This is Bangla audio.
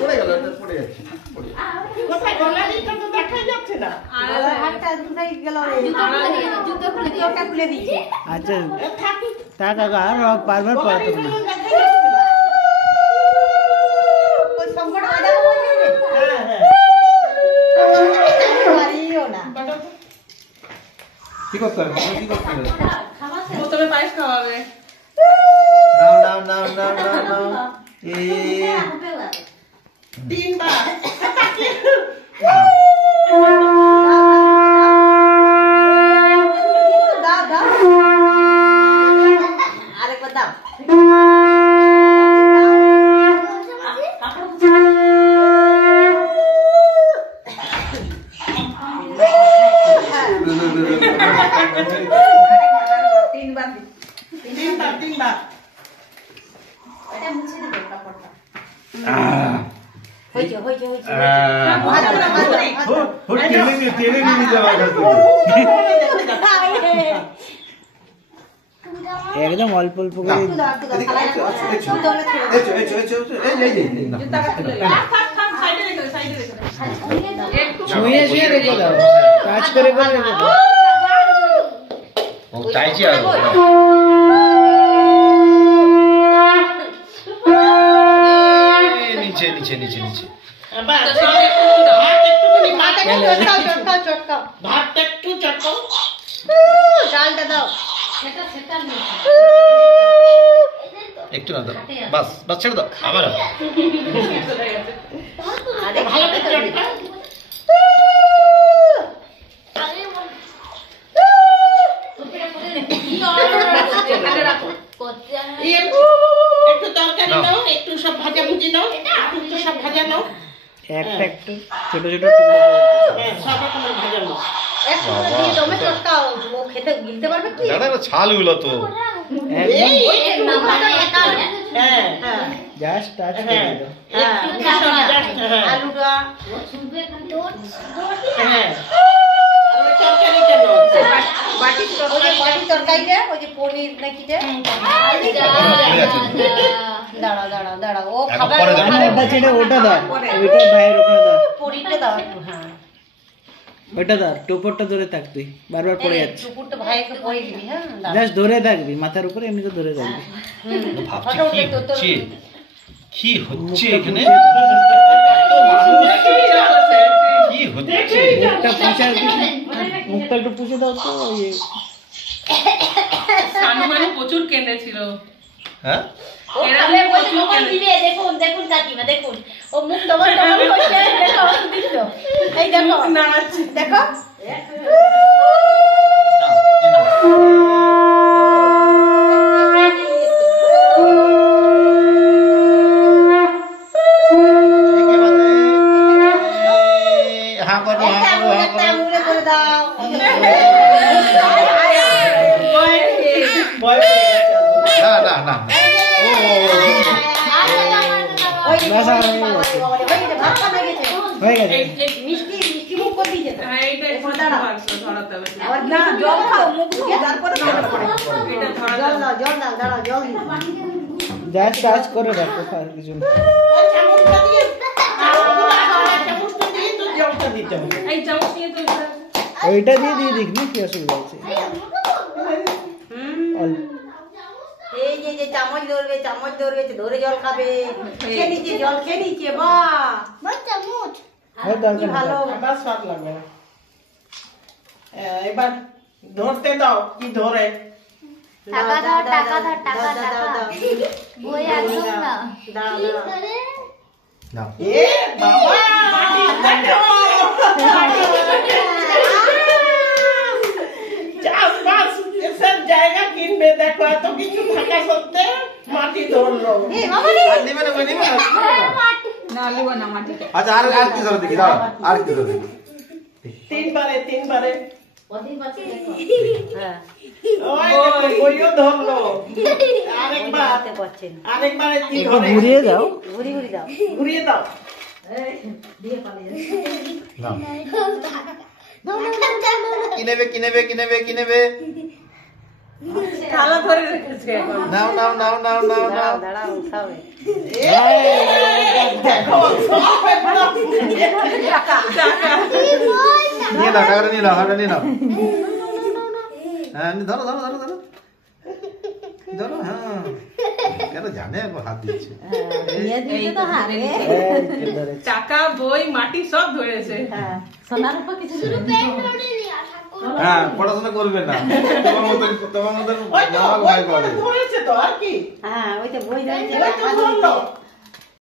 পড়ে গেল, এটা পড়ে যাচ্ছে। কোথায় গলার দিকটা তো দেখাই যাচ্ছে না। হাতটা কোথায় গেল রে? জুতো খুলে দিয়ে ওটা খুলে দিয়েছে। আচ্ছা থাকি থাক আর বারবার পড়াতে হবে না। দেখাই যাচ্ছে না। ওই সংকট বাজাবো বলছিস? হ্যাঁ হ্যাঁ পারিও না। কি করতে হবে? কি করতে হবে? প্রথমে পায়েস খাওয়াবে। নাও। তিনবার দাও দাও। আরেকবার দাও। তিনবার এটা মুছে দিবে কাপড়টা। হয়েছে। টেনে নিয়ে যাওয়া যাচ্ছে। একদম অল্প অল্প করে ছুঁয়ে ছুঁয়ে রেখে দাও, কাজ করে করে রেখে দাও। চাইছি আর নিচে ভাতটা একটু চটকাও। ডালটা দাও। একটু না দাও, বাস ছেড়ে দাও আবার। আরে ভালো করে চটকা। একটু তরকারি নাও, একটু সব ভাজাভুজি নাও, একটু সব ভাজা নাও। একটা একটু ছোট ছোট টুকরো হ্যাঁ সব রকমের ভাজা নাও। একটু করে দিয়ে দমে চটকাও। ও খেতে গিলতে পারবে কি? দাদা ছালগুলো তো একদম হ্যাঁ জাস্ট টাচ করে হ্যাঁ দাও। আলুটা হ্যাঁ আর ওই তরকারিটা নাও। বাটি তরকারিটা ওই যে পনির নাকি যে দাঁড়াও ও খাবার ওটা ছেড়ে ওটা দাও, ওইটা ভাইয়ের ওখানে দাও, পনিরটা দাও একটু। হ্যাঁ ওইটা দাও। টোপরটা ধরে থাক, তুই বারবার পড়ে যাচ্ছে। টুকুরটা ভাইকে পরে দিবি। হ্যাঁ জাস্ট ধরে থাকবি, মাথার উপরে এমনিতে ধরে থাকবি। ভাবছি কি হচ্ছে এখানে, কি হচ্ছে। মুখটা পুষে মুখটা একটু পুষে দাও তো। ওই সানুমানু প্রচুর কেঁদেছিল। হ্যাঁ ও খাবে বলছে মোবাইল দিবে। দেখুন কাকিমা দেখুন ও মুখ তোমার হচ্ছে। দেখো দিছো এই দেখো নাড়াচ্ছি। দেখো একটা আঙুলে করে দাও। না হয়ে গেছে। মিষ্টি মুখ করে দিয়ে যেত। হ্যাঁ, এইটা একটু ধরাতে হবে। আবার না জল খাও মুখ ধুয়ে তারপরে খাওয়া পড়ে। এটা ধরাতে জল হবে। দাও দাঁড়াও জল দিও। জাস্ট টাচ করে রাখো, আর কিছু না। ওই চামচটা দিয়ে চামচটা দিয়ে তো জলটা দিতে হবে। এই চামচ নিয়ে তো ওইটা দিয়ে দিক না, কি অসুবিধা আছে? অল্প এই যে চামচ ধরবে ধরে জল খাবে। খেয়ে নিচ্ছে জল খেয়ে নিচ্ছে। বাহ চামচ হয় দরকার নেই। ভালো। আবার স্বাদ লাগবে না। এবার ধরতে দাও, কি ধরে টাকা দাও। বই একদম না। দাও এ বাবা চাষবাস এসব জায়গা কিনবে, দেখো এত কিছু থাকা সত্ত্বে মাটি ধরলো। না লিব না মাটিতে। আচ্ছা আর কি ধরে দেখি, দাঁড়া আর কি ধরে দেখি। তিনবারে হ্যাঁ ওই দেখো, বইও ধরলো। আরেকবার কি একটু ধরে ঘুরিয়ে দাও। ঘুরি দাও। ঘুরিয়ে দাও। কি নেবে থালা ধরে রেখেছে এখন। নাও নাও নাও নাও নাও নাও দাঁড়াও উঠাবে টাকা। নিয়ে নাও টাকাটা নিয়ে নাও হাতটা নিয়ে নাও হ্যাঁ ধরো ধরো ধরো ধরো ধরো হ্যাঁ কেন জানে এখন হাত দিচ্ছে নিয়ে দিতে তো হারে টাকা বই মাটি সব ধরেছে। সোনার উপর কিছু হ্যাঁ পড়াশোনা করবে না তোমার মতন ওই তো মামা ভয় করে ধরেছে তো আর কি হ্যাঁ ওই তো বই ওই তো ধরলো।